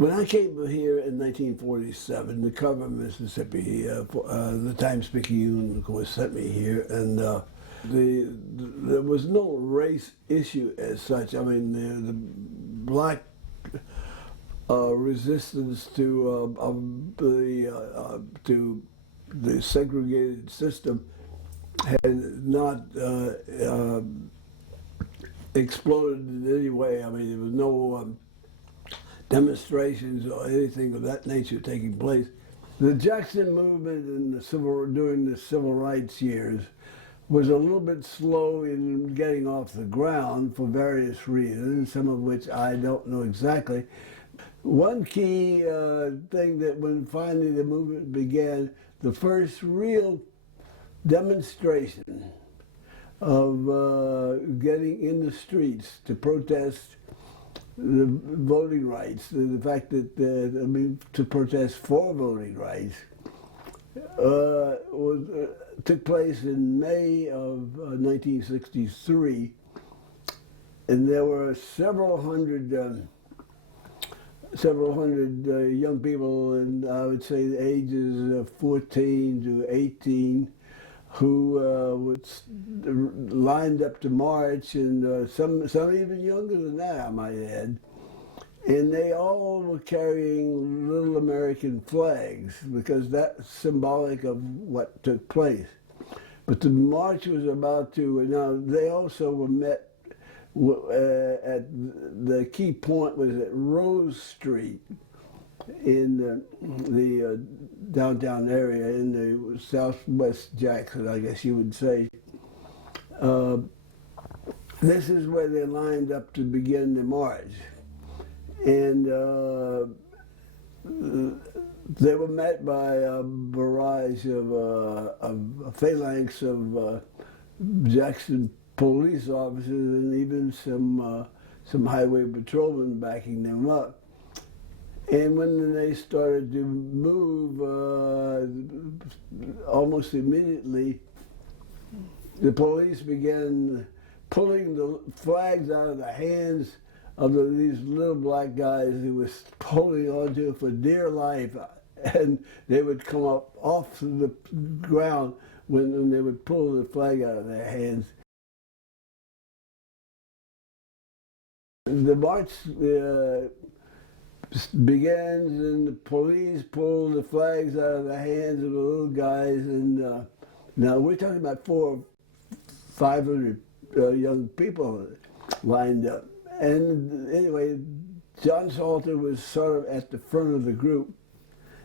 When I came here in 1947 to cover Mississippi, the Times-Picayune, of course, sent me here, and there was no race issue as such. I mean, the black resistance to the segregated system had not exploded in any way. I mean, there was no demonstrations or anything of that nature taking place. The Jackson movement during the civil rights years was a little bit slow in getting off the ground for various reasons, some of which I don't know exactly. One key thing that when finally the movement began, the first real demonstration of getting in the streets to protest the voting rights, the fact that, to protest for voting rights, took place in May of 1963, and there were several hundred young people, and I would say the ages of 14 to 18, who lined up to march, and some even younger than that, I might add. And they all were carrying little American flags because that's symbolic of what took place. But the march was about to, now they also were met at the key point was at Rose Street in the downtown area in the southwest Jackson, I guess you would say. This is where they lined up to begin the march. And they were met by a barrage of phalanx of Jackson police officers and even some highway patrolmen backing them up. And when they started to move, almost immediately, the police began pulling the flags out of the hands of these little black guys who were holding on to it for dear life. And they would come up off the ground when they would pull the flag out of their hands. The march begins, and the police pull the flags out of the hands of the little guys, and now we're talking about 400 or 500 young people lined up. And anyway, John Salter was sort of at the front of the group,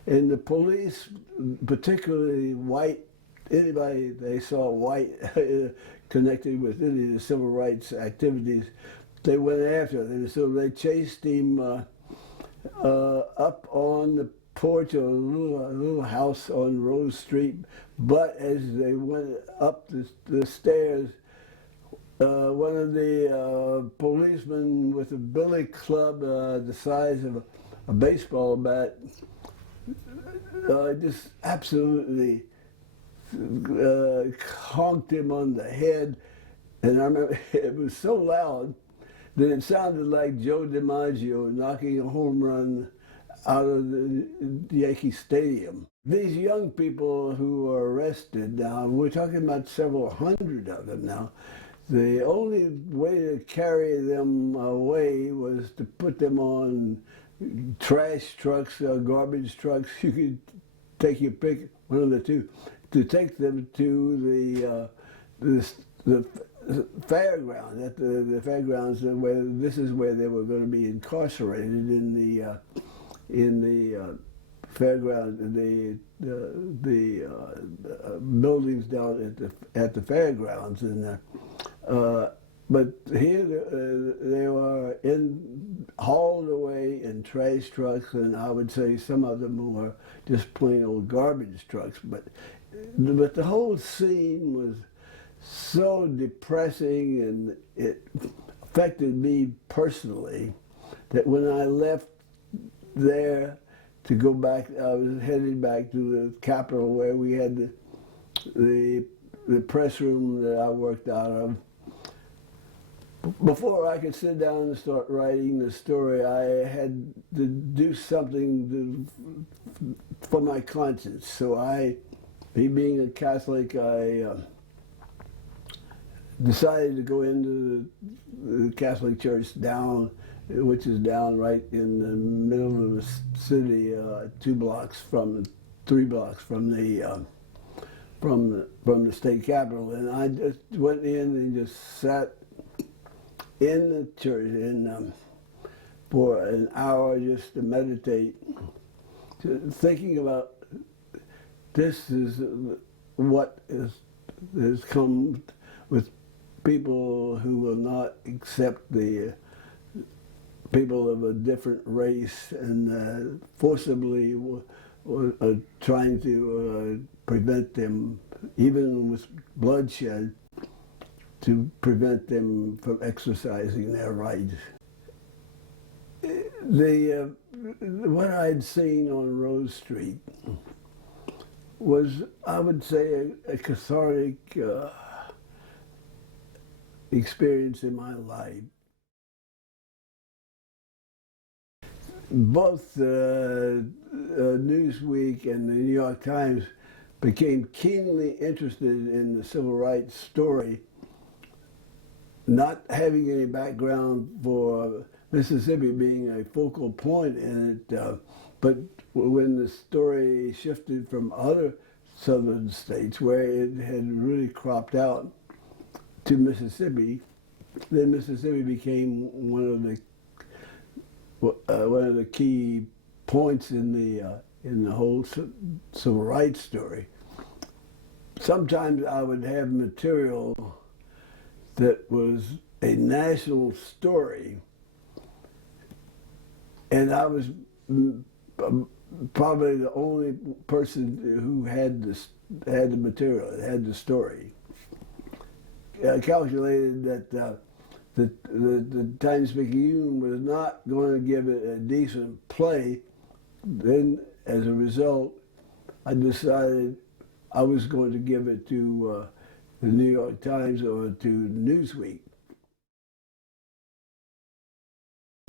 and the police, particularly white, anybody they saw white connected with any of the civil rights activities, they went after him. So they chased him up on the porch of a little house on Rose Street. But as they went up the stairs, one of the policemen with a billy club the size of a baseball bat just absolutely honked him on the head. And I remember it was so loud that it sounded like Joe DiMaggio knocking a home run out of the Yankee Stadium. These young people who were arrested, now we're talking about several hundred of them now, the only way to carry them away was to put them on trash trucks, garbage trucks. You could take your pick, one of the two, to take them to the fairground, at the fairgrounds, where this is where they were going to be incarcerated in the fairground, the buildings down at the fairgrounds, and but here they were hauled away in trash trucks, and I would say some of them were just plain old garbage trucks. But the whole scene was so depressing, and it affected me personally that when I left there to go back, I was headed back to the Capitol where we had the press room that I worked out of. before I could sit down and start writing the story, I had to do something for my conscience. So me being a Catholic, I decided to go into the Catholic Church which is down right in the middle of the city, 3 blocks from the state capitol. And I just went in and just sat in the church for an hour just to meditate, thinking about this is what has come with people who will not accept the people of a different race and forcibly trying to prevent them, even with bloodshed, to prevent them from exercising their rights. What I'd seen on Rose Street was, I would say, a cathartic experience in my life. Both Newsweek and the New York Times became keenly interested in the civil rights story, not having any background for Mississippi being a focal point in it, but when the story shifted from other southern states where it had really cropped out to Mississippi, then Mississippi became one of the key points in the whole civil rights story. Sometimes I would have material that was a national story, and I was probably the only person who had the material, had the story. I calculated that the Times-Picayune was not going to give it a decent play. Then, as a result, I decided I was going to give it to the New York Times or to Newsweek.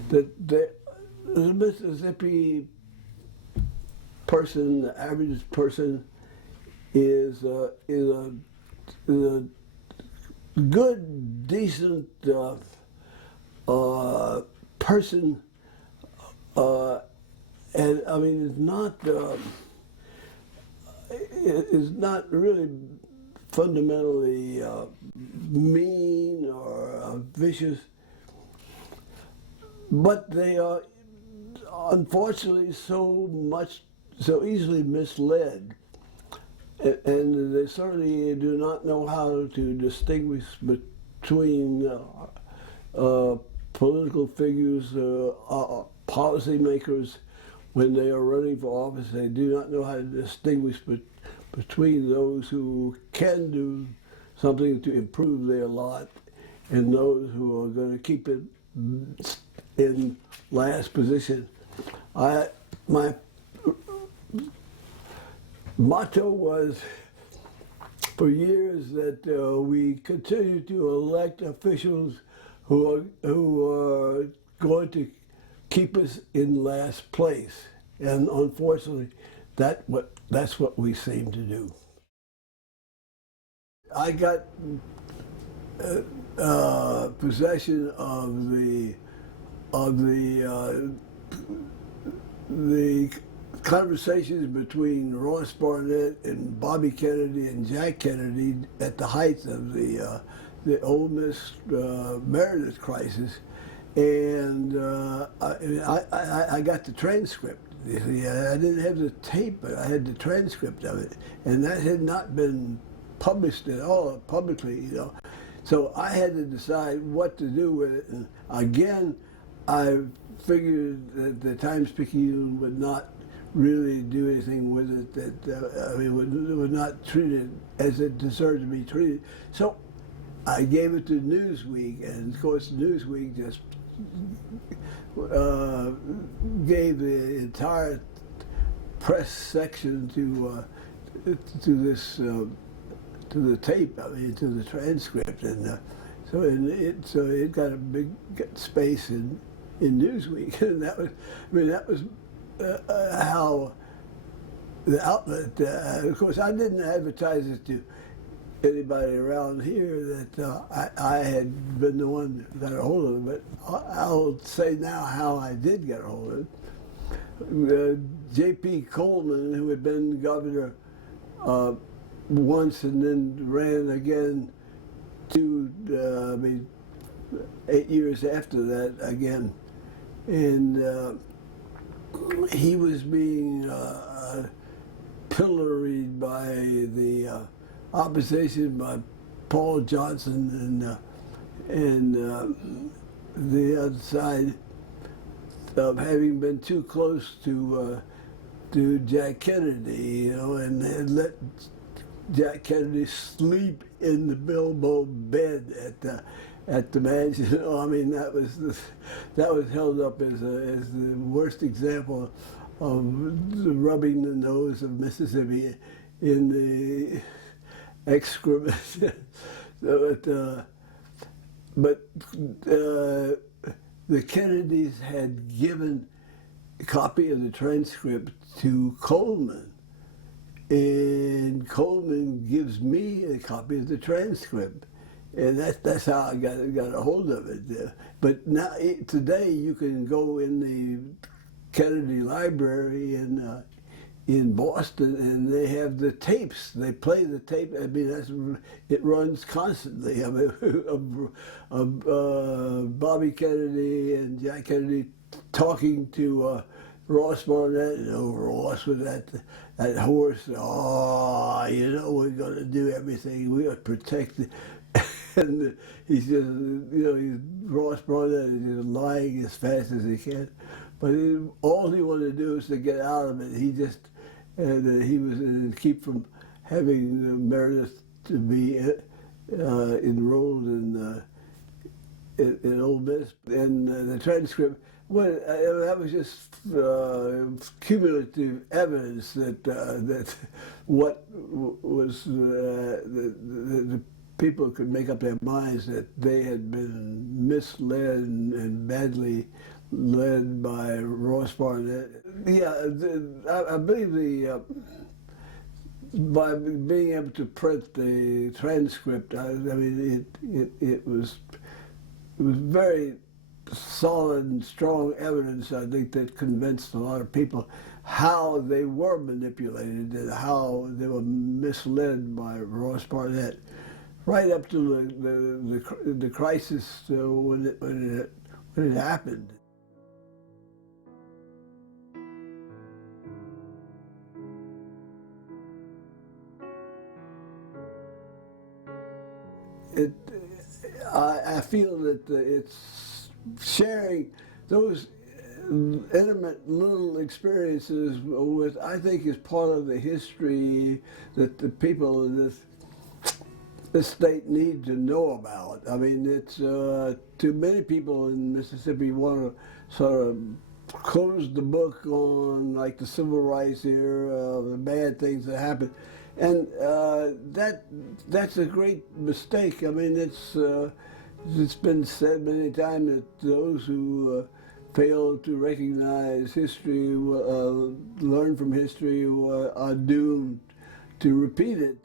The Mississippi person, the average person, is a good, decent person, and I mean, it's not really fundamentally mean or vicious, but they are unfortunately so easily misled. And they certainly do not know how to distinguish between political figures, policymakers, when they are running for office. They do not know how to distinguish between those who can do something to improve their lot and those who are going to keep it in last position. My motto was for years that we continue to elect officials who are going to keep us in last place, and unfortunately, that's what we seem to do. I got possession of the conversations between Ross Barnett and Bobby Kennedy and Jack Kennedy at the height of the Ole Miss Meredith crisis, and I got the transcript. You see, I didn't have the tape, but I had the transcript of it, and that had not been published at all publicly, you know. So I had to decide what to do with it, and again, I figured that the Times-Picayune would not really do anything with it, that would not treat it as it deserved to be treated. So I gave it to Newsweek, and of course Newsweek just gave the entire press section to the tape, to the transcript, and So it got a big space in Newsweek, and that was how the outlet. Of course, I didn't advertise it to anybody around here that I had been the one that got a hold of it, but I'll say now how I did get a hold of it. J.P. Coleman, who had been governor once and then ran again 8 years after that again, and he was being pilloried by the opposition, by Paul Johnson and the other side, of having been too close to Jack Kennedy, and had let Jack Kennedy sleep in the Bilbo bed at the mansion. I mean, that was held up as the worst example of rubbing the nose of Mississippi in the excrement. But the Kennedys had given a copy of the transcript to Coleman, and Coleman gives me a copy of the transcript, and that's how I got a hold of it. But now today you can go in the Kennedy Library in Boston, and they have the tapes. They play the tape. I mean, it runs constantly. I mean, of Bobby Kennedy and Jack Kennedy talking to Ross Barnett. Ross with that horse. Oh, we're going to do everything. We're going to protect it. And he's just, Ross Barnett is just lying as fast as he can. But all he wanted to do is to get out of it. He was keep from having Meredith to be enrolled in Ole Miss. And the transcript, well, that was just cumulative evidence that what was the people could make up their minds that they had been misled and badly led by Ross Barnett. Yeah, I believe by being able to print the transcript, I mean, it was very solid and strong evidence, I think, that convinced a lot of people how they were manipulated and how they were misled by Ross Barnett, right up to the crisis when it happened. I feel that it's sharing those intimate little experiences with, I think, is part of the history that the people of this state need to know about. I mean, it's too many people in Mississippi want to sort of close the book on like the civil rights era, the bad things that happened. And that's a great mistake. I mean, it's been said many times that those who fail to recognize history, learn from history, are doomed to repeat it.